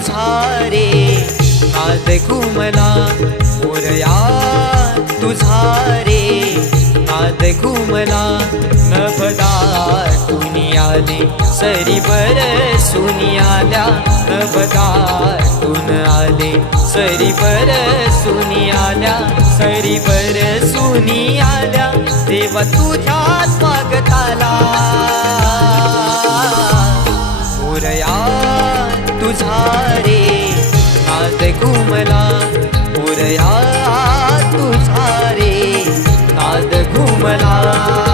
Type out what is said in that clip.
तुझा रे नाद घुमला मोरया तुझा रे नाद घुमला नभदाटून आले सरी बरसून आल्या नभदाटून आले सरी बरसून आल्या सरी बरसून आल्या देवा तुझ्या स्वागताला मोरया तुझा रे नाद घुमला मोरया तुझा रे नाद घुमला